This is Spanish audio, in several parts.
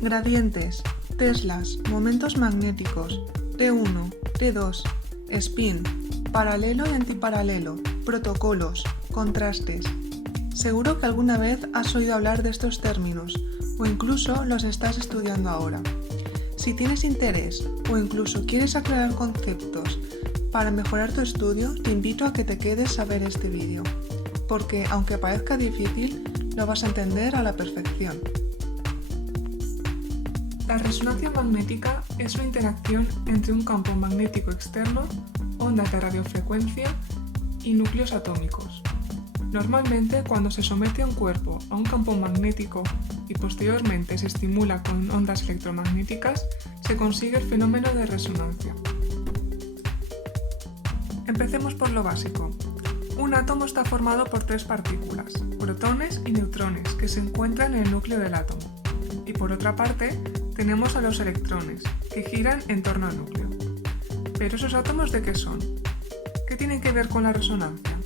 gradientes, teslas, momentos magnéticos, T1, T2, spin, paralelo y antiparalelo, protocolos, contrastes. Seguro que alguna vez has oído hablar de estos términos o incluso los estás estudiando ahora. Si tienes interés o incluso quieres aclarar conceptos para mejorar tu estudio, te invito a que te quedes a ver este vídeo, porque aunque parezca difícil, lo vas a entender a la perfección. La resonancia magnética es una interacción entre un campo magnético externo, ondas de radiofrecuencia y núcleos atómicos. Normalmente, cuando se somete a un cuerpo a un campo magnético y posteriormente se estimula con ondas electromagnéticas, se consigue el fenómeno de resonancia. Empecemos por lo básico. Un átomo está formado por tres partículas, protones y neutrones, que se encuentran en el núcleo del átomo. Y por otra parte, tenemos a los electrones, que giran en torno al núcleo. ¿Pero esos átomos de qué son? ¿Qué tienen que ver con la resonancia?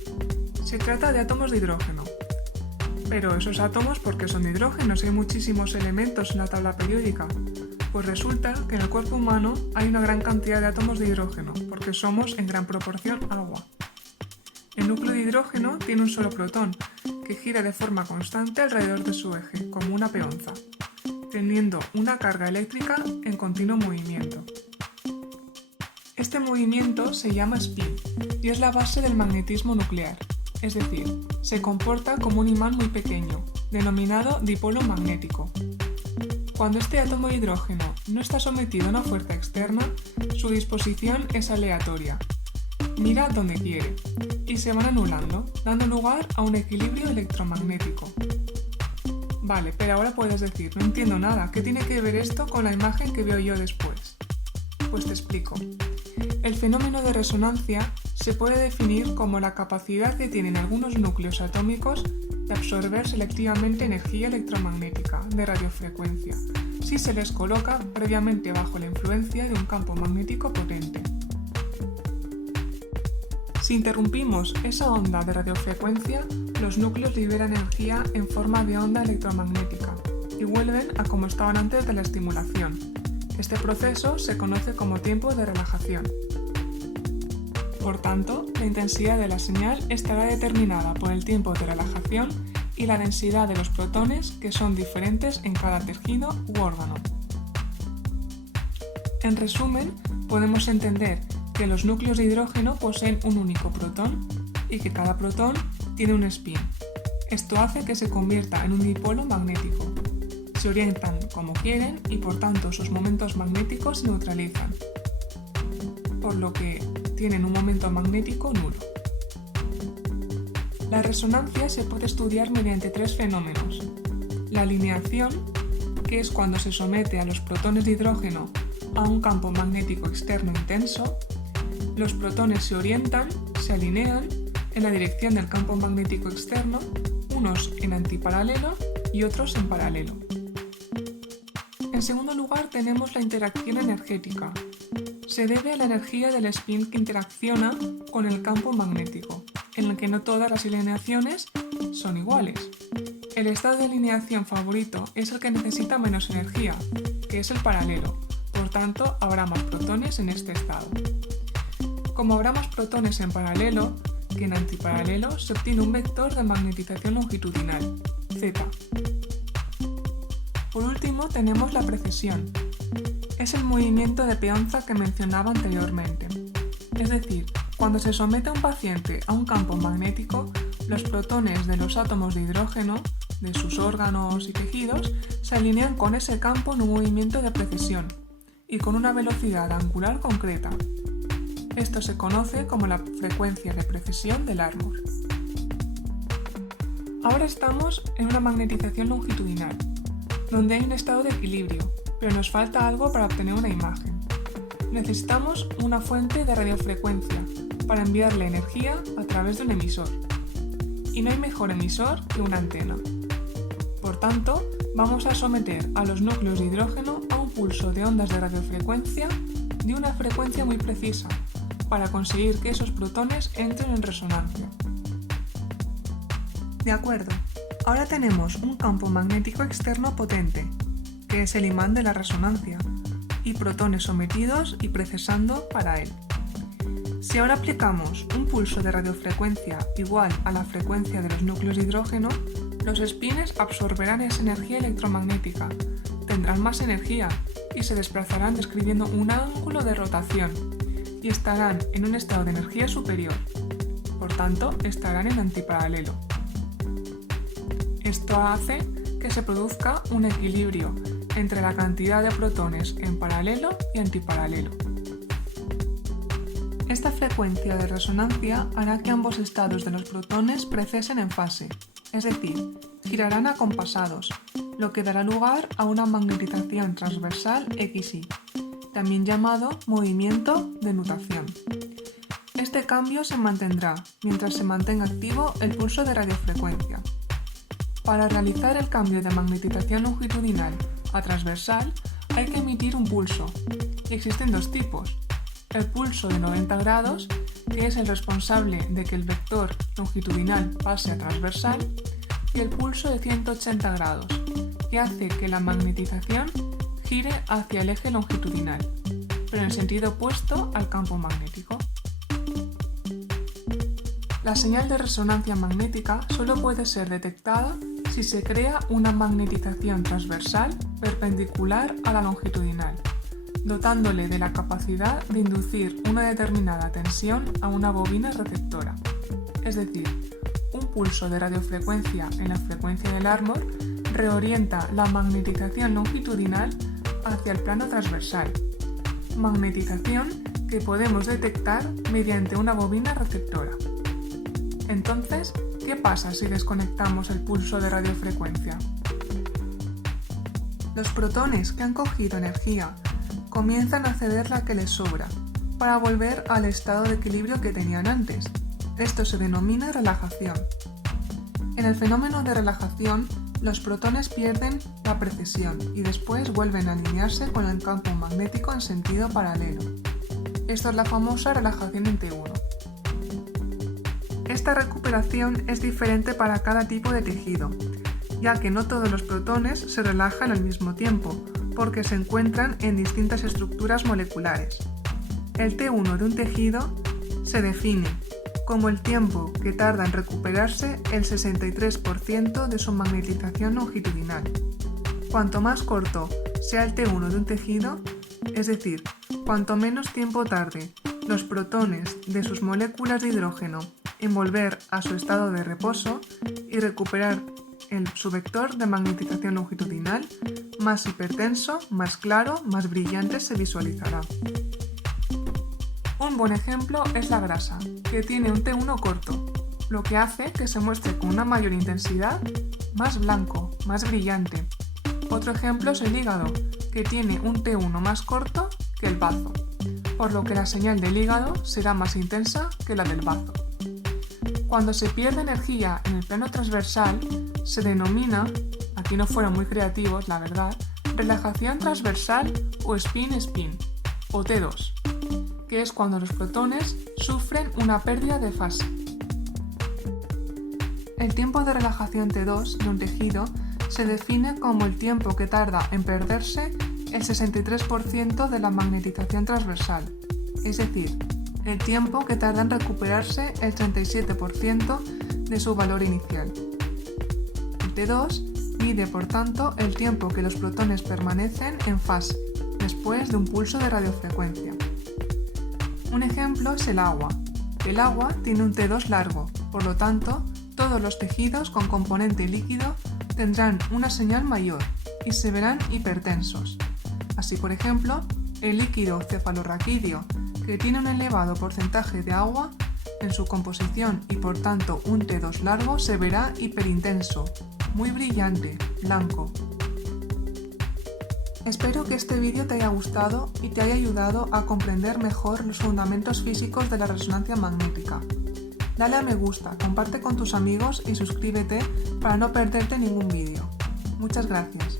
Se trata de átomos de hidrógeno. Pero esos átomos, ¿por qué son de hidrógeno si hay muchísimos elementos en la tabla periódica? Pues resulta que en el cuerpo humano hay una gran cantidad de átomos de hidrógeno, porque somos en gran proporción agua. El núcleo de hidrógeno tiene un solo protón, que gira de forma constante alrededor de su eje, como una peonza, teniendo una carga eléctrica en continuo movimiento. Este movimiento se llama spin y es la base del magnetismo nuclear, es decir, se comporta como un imán muy pequeño, denominado dipolo magnético. Cuando este átomo de hidrógeno no está sometido a una fuerza externa, su disposición es aleatoria. Mira donde quiere, y se van anulando, dando lugar a un equilibrio electromagnético. Vale, pero ahora puedes decir, no entiendo nada, ¿qué tiene que ver esto con la imagen que veo yo después? Pues te explico. El fenómeno de resonancia se puede definir como la capacidad que tienen algunos núcleos atómicos de absorber selectivamente energía electromagnética de radiofrecuencia, si se les coloca previamente bajo la influencia de un campo magnético potente. Si interrumpimos esa onda de radiofrecuencia, los núcleos liberan energía en forma de onda electromagnética y vuelven a como estaban antes de la estimulación. Este proceso se conoce como tiempo de relajación. Por tanto, la intensidad de la señal estará determinada por el tiempo de relajación y la densidad de los protones, que son diferentes en cada tejido u órgano. En resumen, podemos entender que los núcleos de hidrógeno poseen un único protón y que cada protón tiene un spin. Esto hace que se convierta en un dipolo magnético. Se orientan como quieren y por tanto sus momentos magnéticos se neutralizan, por lo que tienen un momento magnético nulo. La resonancia se puede estudiar mediante tres fenómenos. La alineación, que es cuando se somete a los protones de hidrógeno a un campo magnético externo intenso. Los protones se orientan, se alinean en la dirección del campo magnético externo, unos en antiparalelo y otros en paralelo. En segundo lugar tenemos la interacción energética. Se debe a la energía del spin que interacciona con el campo magnético, en el que no todas las alineaciones son iguales. El estado de alineación favorito es el que necesita menos energía, que es el paralelo, por tanto habrá más protones en este estado. Como habrá más protones en paralelo que en antiparalelo, se obtiene un vector de magnetización longitudinal, Z. Por último tenemos la precesión. Es el movimiento de peonza que mencionaba anteriormente. Es decir, cuando se somete a un paciente a un campo magnético, los protones de los átomos de hidrógeno, de sus órganos y tejidos, se alinean con ese campo en un movimiento de precesión y con una velocidad angular concreta. Esto se conoce como la frecuencia de precesión de Larmor. Ahora estamos en una magnetización longitudinal, donde hay un estado de equilibrio, pero nos falta algo para obtener una imagen. Necesitamos una fuente de radiofrecuencia para enviarle energía a través de un emisor. Y no hay mejor emisor que una antena. Por tanto, vamos a someter a los núcleos de hidrógeno a un pulso de ondas de radiofrecuencia de una frecuencia muy precisa, para conseguir que esos protones entren en resonancia. De acuerdo, ahora tenemos un campo magnético externo potente. que es el imán de la resonancia, y protones sometidos y procesando para él. Si ahora aplicamos un pulso de radiofrecuencia igual a la frecuencia de los núcleos de hidrógeno, los espines absorberán esa energía electromagnética, tendrán más energía y se desplazarán describiendo un ángulo de rotación y estarán en un estado de energía superior. Por tanto, estarán en antiparalelo. Esto hace que se produzca un equilibrio entre la cantidad de protones en paralelo y antiparalelo. Esta frecuencia de resonancia hará que ambos estados de los protones precesen en fase, es decir, girarán acompasados, lo que dará lugar a una magnetización transversal XY, también llamado movimiento de nutación. Este cambio se mantendrá mientras se mantenga activo el pulso de radiofrecuencia. Para realizar el cambio de magnetización longitudinal a transversal hay que emitir un pulso, y existen dos tipos. El pulso de 90 grados, que es el responsable de que el vector longitudinal pase a transversal, y el pulso de 180 grados, que hace que la magnetización gire hacia el eje longitudinal, pero en sentido opuesto al campo magnético. La señal de resonancia magnética solo puede ser detectada si se crea una magnetización transversal perpendicular a la longitudinal, dotándole de la capacidad de inducir una determinada tensión a una bobina receptora. Es decir, un pulso de radiofrecuencia en la frecuencia del árbol reorienta la magnetización longitudinal hacia el plano transversal, magnetización que podemos detectar mediante una bobina receptora. Entonces, ¿qué pasa si desconectamos el pulso de radiofrecuencia? Los protones que han cogido energía comienzan a ceder la que les sobra, para volver al estado de equilibrio que tenían antes. Esto se denomina relajación. En el fenómeno de relajación, los protones pierden la precesión y después vuelven a alinearse con el campo magnético en sentido paralelo. Esto es la famosa relajación en T1. Esta recuperación es diferente para cada tipo de tejido, ya que no todos los protones se relajan al mismo tiempo, porque se encuentran en distintas estructuras moleculares. El T1 de un tejido se define como el tiempo que tarda en recuperarse el 63% de su magnetización longitudinal. Cuanto más corto sea el T1 de un tejido, es decir, cuanto menos tiempo tarde los protones de sus moléculas de hidrógeno en volver a su estado de reposo y recuperar su vector de magnetización longitudinal, más hipertenso, más claro, más brillante se visualizará. Un buen ejemplo es la grasa, que tiene un T1 corto, lo que hace que se muestre con una mayor intensidad, más blanco, más brillante. Otro ejemplo es el hígado, que tiene un T1 más corto que el bazo, por lo que la señal del hígado será más intensa que la del bazo. Cuando se pierde energía en el plano transversal, se denomina, aquí no fueron muy creativos la verdad, relajación transversal o spin-spin, o T2, que es cuando los protones sufren una pérdida de fase. El tiempo de relajación T2 de un tejido se define como el tiempo que tarda en perderse el 63% de la magnetización transversal, es decir, el tiempo que tarda en recuperarse el 37% de su valor inicial. El T2 mide, por tanto, el tiempo que los protones permanecen en fase, después de un pulso de radiofrecuencia. Un ejemplo es el agua. El agua tiene un T2 largo, por lo tanto, todos los tejidos con componente líquido tendrán una señal mayor y se verán hipertensos. Así, por ejemplo, el líquido cefalorraquídeo, que tiene un elevado porcentaje de agua en su composición y por tanto un T2 largo, se verá hiperintenso, muy brillante, blanco. Espero que este vídeo te haya gustado y te haya ayudado a comprender mejor los fundamentos físicos de la resonancia magnética. Dale a me gusta, comparte con tus amigos y suscríbete para no perderte ningún vídeo. Muchas gracias.